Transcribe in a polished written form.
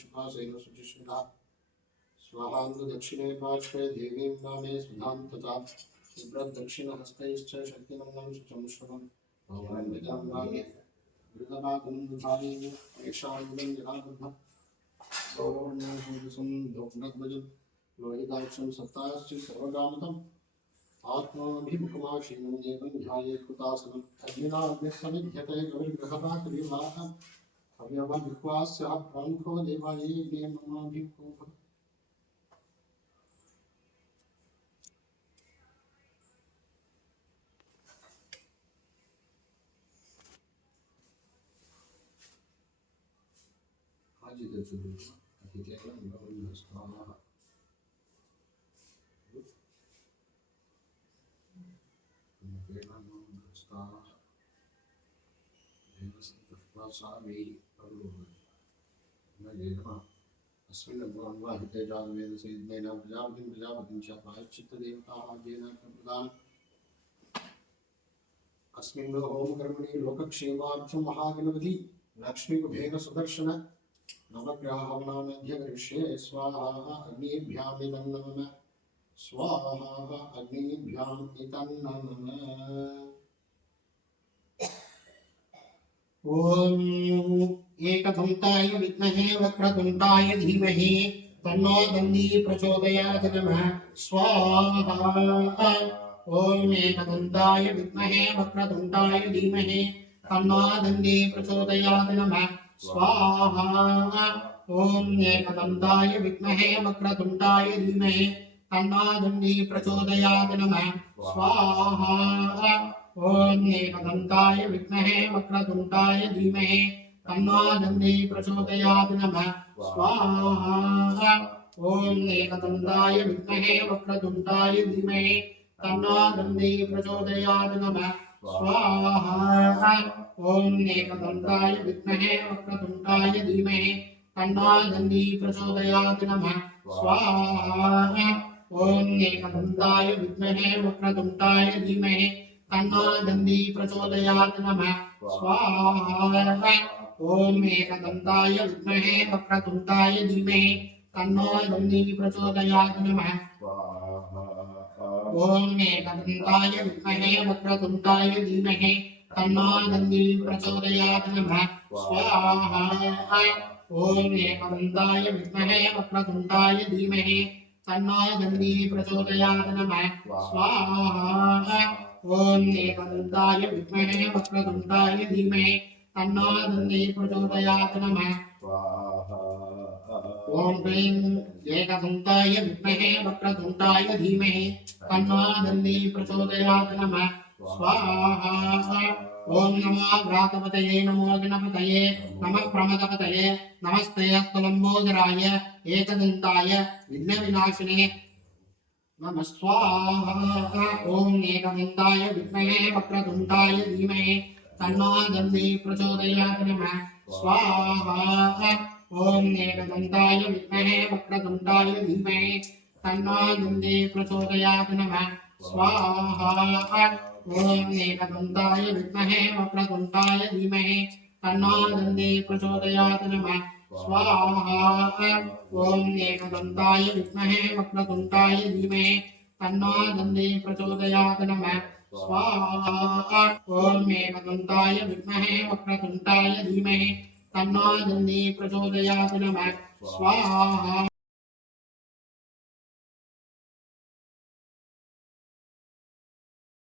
शुभासेन शुचिष्मिता स्वाहान्तु दक्षिणे पार्श्वे देवीं नामे सुधां तथा दक्षिणहस्तैश्च शक्तिमन्नं शुचं श्रवम् भगवान्वितं वामे वृतपातं दुधानेन ऐषायुधं जलाबद्धम् सौवर्णभूषं दोग्नध्वजं लोहिताक्षं सत्ताश्च सर्वकामतम् आत्माभिमुखमाशीनं एवं ध्यायेत् कृतासनम् अग्निनाग्निस्समिध्यते गौर्गृहपातविवाहः अव्यवविक्वास्य प्रमुखो देवाये ममाभिमुखः अस्मिन् होम कर्मणि लोकक्षेमार्थं महागणपति लक्ष्मीकुबेर सुदर्शन नवग्रहाणामध्य करिष्ये स्वाहा अग्निभ्यां इदं नमः स्वाहा अग्निभ्यां इदं नमः ॐ एकदन्ताय विद्महे वक्रतुण्डाय धीमहि तन्नो दन्ती प्रचोदयात् नमः स्वाहा ॐ एकदन्ताय विद्महे वक्रतुण्डाय धीमहि तन्नो दन्ती प्रचोदयात् नमः स्वाहा ॐ एकदन्ताय विद्महे वक्रतुण्डाय धीमहि तन्नो दन्ती प्रचोदयात् नमः स्वाहा ॐ एकदन्ताय विद्महे वक्रतुण्डाय धीमहि तन्नो दन्ती प्रचोदयात् नमः स्वाहा ॐ एकदन्ताय विद्महे वक्रतुण्डाय धीमहि तन्नो दन्ती प्रचोदयात् नमः स्वाहा ॐ एकदन्ताय विद्महे वक्रतुण्डाय धीमहि तन्नो दन्ती प्रचोदयात् नमः स्वाहा ॐ एकदन्ताय विद्महे वक्रतुण्डाय धीमहि तन्नो दन्ती प्रचोदयात् नमः स्वाहा ॐ एकदन्ताय विद्महे वक्रतुण्डाय धीमहि तन्नो दन्ती प्रचोदयात् नमः ॐ एकदन्ताय विद्महे वक्रतुण्डाय धीमहि तन्नो दन्ती प्रचोदयात् नमः स्वाहा ॐ एकदन्ताय विद्महे वक्रतुण्डाय धीमहि तन्नो दन्ती प्रचोदयात् नमः स्वाहा ॐ एकदन्ताय विद्महे वक्रतुण्डाय धीमहि तन्नो दन्ती प्रचोदयात् नमः ॐ क्लीं एकदन्ताय विद्महे वक्रतुण्डाय धीमहि तन्नो दन्ती प्रचोदयात् नमः स्वाहा ॐ नमो व्रातपतये नमो गणपतये नमः प्रमदपतये नमस्ते अस्तुलम्बोदराय एकदन्ताय विघ्नविनाशिने नमः स्वाहा ॐ एकदन्ताय विद्महे वक्रतुण्डाय धीमहि तन्नो दन्ती प्रचोदयात् नमः स्वाहा ॐ एकदन्ताय विद्महे वक्रतुण्डाय धीमहि तन्नो दन्ती प्रचोदयात् नमः स्वाहा ॐ एकदन्ताय विद्महे वक्रतुण्डाय धीमहि तन्नो दन्ती प्रचोदयात् नमः स्वाहा ॐ एकदन्ताय विद्महे वक्रतुण्डाय धीमहि तन्नो दन्ती प्रचोदयात् नमः स्वाहा ॐ एकदन्ताय विद्महे वक्रतुण्डाय धीमहि तन्नो दन्ती प्रचोदयात् नमः स्वाहा।